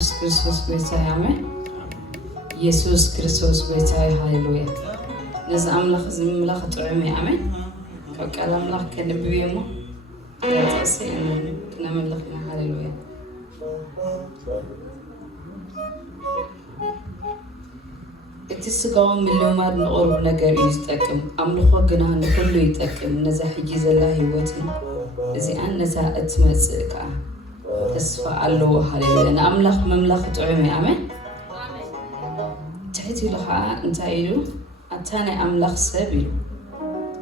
ክርስቶስ ጎይታዬ አሜን። ኢየሱስ ክርስቶስ ጎይታዬ ሃሌሉያ። ነዚ ኣምላኽ ዝምላኽ ጥዑም እዩ አሜን። ካብ ቃል ኣምላኽ ከንብብ እሞ ተጠቅሲ ክነምልኽ ኢና ሃሌሉያ። እቲ ስጋዊ ምልማድ ንቑርብ ነገር እዩ ዝጠቅም፣ ኣምልኾ ግና ንኩሉ ይጠቅም። ነዛ ሕጂ ዘላ ህይወትን እዚኣን ነዛ እትመፅእ ከዓ ተስፋ ኣለዎ ሃሌሉያ። ንኣምላኽ መምላኽ ጥዑም እዩ ኣሜን። ትሕት ኢሉ ከዓ እንታይ ኢሉ ኣታ ናይ ኣምላኽ ሰብ ኢሉ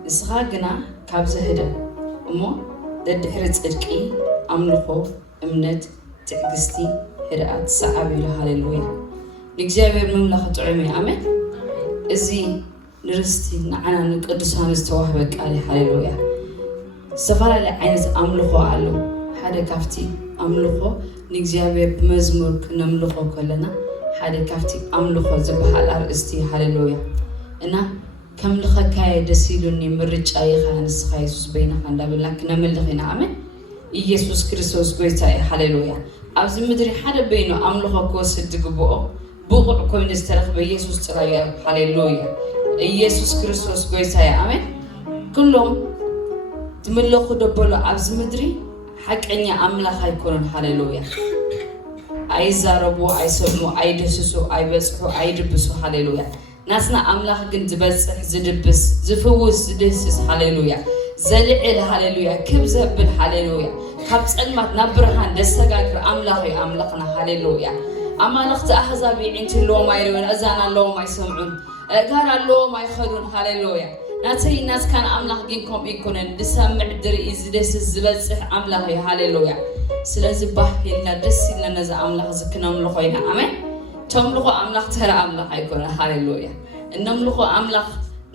ንስኻ ግና ካብ ዝህደም እሞ ደድሕሪ ፅድቂ ኣምልኾ እምነት ትዕግስቲ ህድኣት ሰዓብ ኢሉ ሃሌሉያ። ንእግዚኣብሔር መምላኽ ጥዑም እዩ ኣሜን። እዚ ንርስቲ ንዓና ንቅዱሳን ዝተዋህበ ቃል ሃሌሉያ። ዝተፈላለዩ ዓይነት ኣምልኾ ኣሎ። ሓደ ካፍቲ ኣምልኾ ንእግዚኣብሔር ብመዝሙር ክነምልኾ ከለና ሓደ ካፍቲ ኣምልኾ ዝበሃል ኣርእስቲ ሃሌሉያ እና ከምልኸካየ ደስ ኢሉኒ ምርጫ ኢኻ ንስኻ ኢየሱስ በይናኻ እንዳበልና ክነምልኽ ኢና ኣሜን። ኢየሱስ ክርስቶስ ጎይታ እዩ ሃሌሉያ። ኣብዚ ምድሪ ሓደ በይኑ ኣምልኾ ክወስድ ዝግብኦ ብቑዕ ኮይኑ ዝተረኽበ ኢየሱስ ጥራይ እዩ ሃሌሉያ። ኢየሱስ ክርስቶስ ጎይታ እዩ ኣሜን። ኩሎም ትምለኹ ደበሎ ኣብዚ ምድሪ ሓቀኛ ኣምላኽ ኣይኮኑን ሃሌሉያ። ኣይዛረቡ፣ ኣይሰምዑ፣ ኣይደስሱ፣ ኣይበፅሑ፣ ኣይድብሱ ሃሌሉያ። ናትና ኣምላኽ ግን ዝበፅሕ፣ ዝድብስ፣ ዝፍውስ፣ ዝድህስስ ሃሌሉያ፣ ዘልዕል ሃሌሉያ፣ ክብ ዘብል ሃሌሉያ፣ ካብ ፀልማት ናብ ብርሃን ደሰጋግር ኣምላኽ እዩ ኣምላኽና ሃሌሉያ። ኣማልኽቲ ኣሕዛብ ይዕንቲ ኣለዎም ኣይሪኡን፣ እዛን ኣለዎም ኣይሰምዑን፣ ጋር ኣለዎም ኣይኸዱን ሃሌሉያ። ናተይ ናትካን ኣምላኽ ግን ከምኡ ይኮነን፣ ዝሰምዕ ድርኢ ዝደስስ ዝበፅሕ ኣምላኽ እዩ ሃሌሉያ። ስለዚ ባህ ኢልና ደስ ኢልና ነዚ ኣምላኽ ዝክነምልኾ ኢና ኣሜን። ተምልኾ ኣምላኽ ተራ ኣምላኽ ኣይኮነን ሃሌሉያ። እነምልኾ ኣምላኽ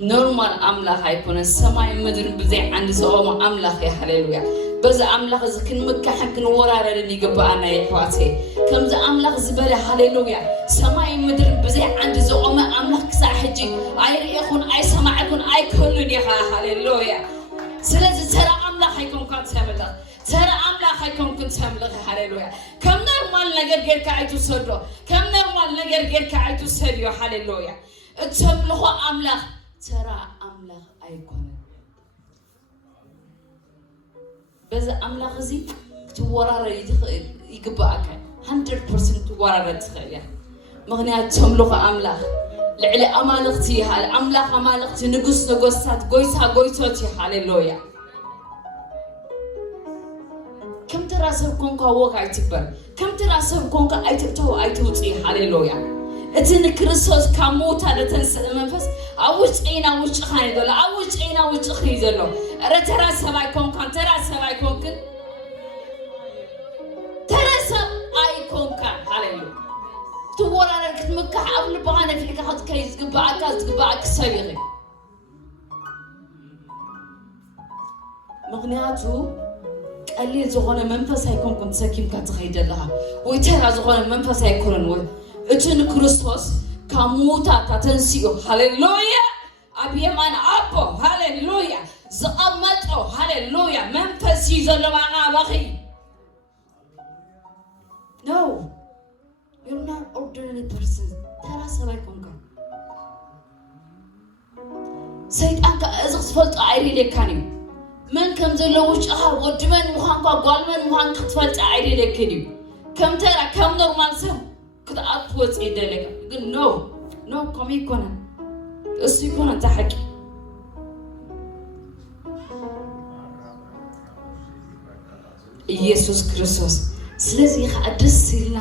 ኖርማል ኣምላኽ ኣይኮነን፣ ሰማይ ምድሪ ብዘይ ዓንዲ ዝቆመ ኣምላኽ እዩ ሃሌሉያ። በዚ ኣምላኽ እዚ ክንምካሕን ክንወራረድን ይግባኣና የሕዋቴ። ከምዚ ኣምላኽ ዝበለ ሃሌሉያ ሰማይ ምድሪ ብዘይ ዓንዲ ዝቆመ ኣምላኽ ክሳብ ሕጂ ኣይርኢኹን ኣይሰማዕኩን ኣይከሉን ኢኻ ሃሌሉያ። ስለዚ ተራ ኣምላኽ ኣይኮንካን ተምልኽ፣ ተራ ኣምላኽ ኣይኮንክን ተምልኽ ሃሌሉያ። ከም ኖርማል ነገር ጌርካ ኣይትውሰዶ፣ ከም ኖርማል ነገር ጌርካ ኣይትውሰድዮ ሃሌሉያ። እተምልኾ ኣምላኽ ተራ ኣምላኽ ኣይኮነን። በዚ ኣምላኽ እዚ ክትወራረድ ይግባኣካ 100% ክትወራረድ ትኽእል እያ። ምክንያቱ ተምልኾ ኣምላኽ ልዕሊ ኣማልኽቲ ይሃል። ኣምላኽ ኣማልኽቲ ንጉስ ነገስታት ጎይታ ጎይቶት እዩ ሃሌሉያ። ከም ተራ ሰብ ኮንካ ወግ ኣይትበር፣ ከም ተራ ሰብ ኮንካ ኣይትእተው ኣይትውፅእ ሃሌሉያ። እቲ ንክርስቶስ ካብ ምውታድ ተንስእ መንፈስ ኣብ ውሽጢና ውሽጢኻ እዩ ዘሎ፣ ኣብ ውሽጢና ውሽጢኻ እዩ ዘሎ። ኧረ ተራ ሰብ ኣይኮንካን፣ ተራ ሰብ ኣይኮንክን፣ ተራ ሰብ ኣይኮንካን ሃሌሉያ። ትወራረድ ክትምካሕ ኣብ ልብኻ ነፊሕካ ክትከይድ ዝግባኣካ ሰብ ኢኺ። ምክንያቱ ቀሊል ዝኾነ መንፈስ ኣይኮንኩን ተሰኪምካ ትኸይድ ኣለኻ፣ ወይ ተራ ዝኾነ መንፈስ ኣይኮነን። ወይ እቲ ንክርስቶስ ካብ ምውታት ተንሲኡ ሃሌሉያ ኣብ የማን ኣቦ ሃሌሉያ ዝቐመጦ ሃሌሉያ መንፈስ እዩ ዘሎ ባኻባኺ ነው። You're not ordinary person. ተራ ሰብ ኣይኮንካን። ሰይጣን እዚ ክትፈልጦ ኣይደልየካን እዩ። መን ከም ዘሎ ውሽጢኻ ወዲ መን ምዃንካ ጓል መን ምዃንካ ክትፈልጦ ኣይደልየክን እዩ። ከም ተራ ከም ኖርማል ሰብ ክትወፅእ ይደለካ። ግን ኖ ከምኡ ይኮነን፣ እሱ ይኮነን እቲ ሓቂ። ኢየሱስ ክርስቶስ። ስለዚ ከዓ ደስ ኢልና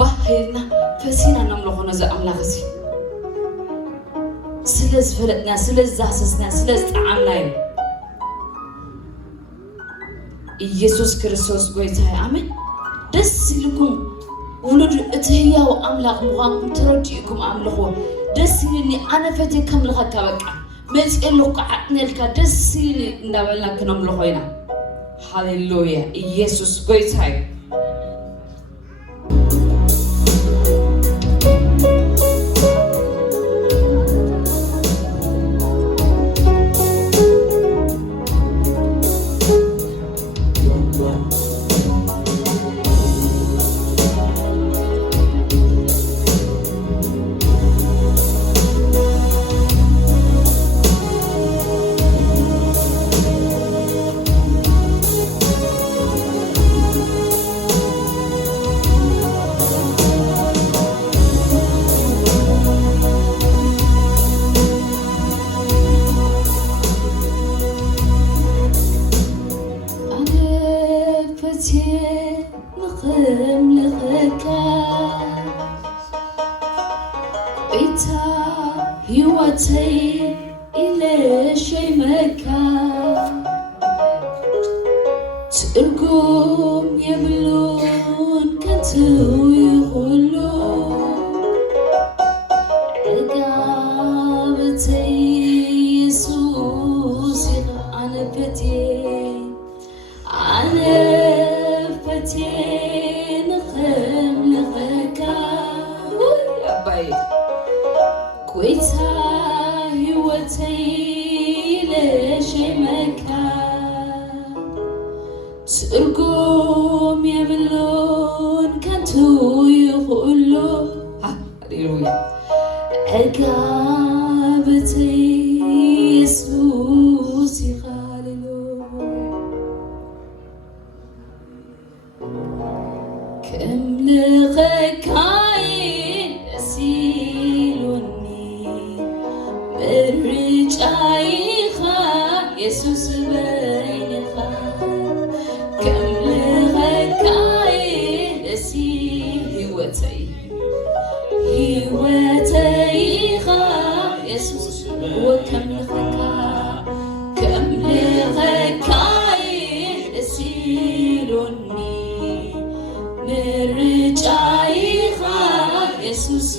ባህ ኢልና ፈሲና ነምልኾ ነዚ ኣምላኽ እዚ ስለ ዝፈለጥና፣ ስለ ዝዛሰስና፣ ስለ ዝጠዓምና እዩ። ኢየሱስ ክርስቶስ ጎይታ እዩ ኣሜን። ደስ ኢልኩም ውሉድ እቲ ህያው ኣምላኽ ምዃንኩም ተረዲእኩም ኣምልኽዎ። ደስ ኢልኒ ኣነ ፈትየ ከምልኸካ በቃ መፅእ ኣለኩ ዓጥነልካ ደስ ኢልኒ እንዳበልና ክነምልኾ ኢና ሃሌሉያ። ኢየሱስ ጎይታ እዩ። إيتا هيوتي إلى شي مكان ترقم يبلون كنتو يقولون أقابتي يسوس أنا فتي نخم لغكا يا باي كويتا هيوتي لشي مكان ترقم يبلون كنتو يقولون هاليلويا أقابتي يسوس كم لغكاي أسيلوني مرجعيخا يسوس بينخا كم لغكاي أسيل هيوتيخا يسوس وكم لغكاي كم لغكاي أسيلوني مرجعيخا يسوس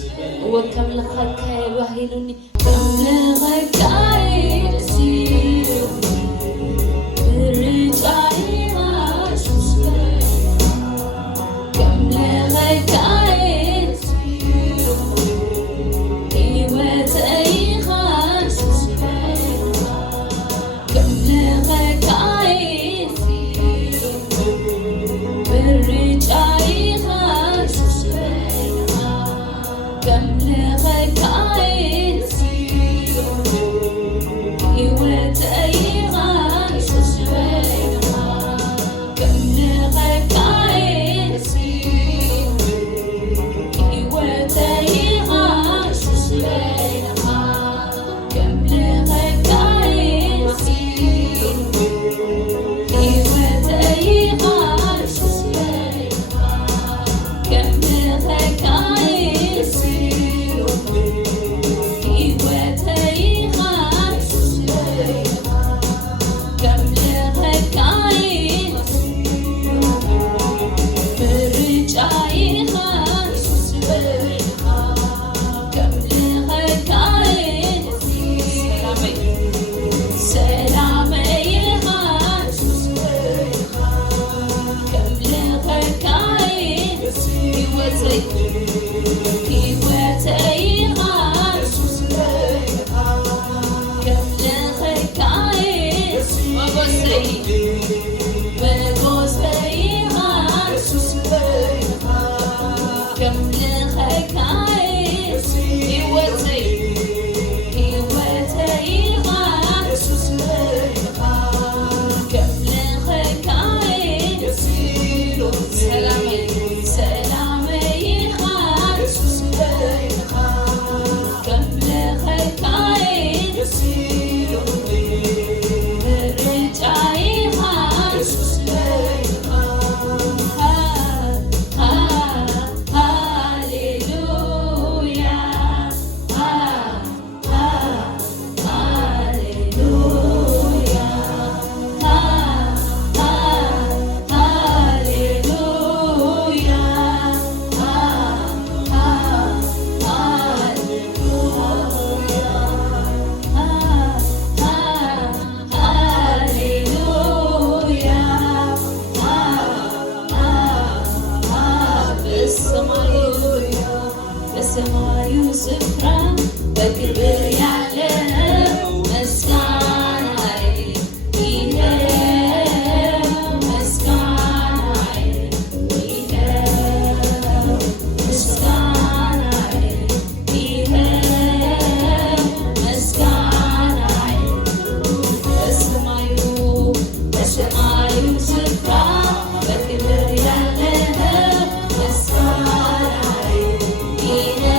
وكم لغكاي وهيلوني كم لغكاي أسيلوني مرجعيخا يسوس كم لغكاي هيوتيخا يسوس كم لغكاي مرجعيخا يسوس كم لغكاي هيوتيخا يسوس كم لغكاي هيوتيخا يسوس كم لغكاي هيوتيخا يسوس كم لغكاي هيوتيخا يسوس كم لغكاي مرجعيخا يسوس كم لغكاي سلاميخا يسوس كم لغكاي هيوتيخا يسوس كم لغكاي وغوصيخا يسوس كم لغكاي هيوتيخا يسوس كم لغكاي سلاميخا يسوس كم لغكاي مرجعيخا يسوس هاليلويا هاليلويا በሰማዩ ስፍራ በክብር ያለው ምስጋናዬ ይኸው ምስጋናዬ ይኸው ምስጋናዬ ይኸው ምስጋናዬ በሰማዩ ስፍራ በክብር ያለው ምስጋናዬ ይኸው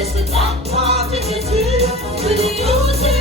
Let's get that part of it.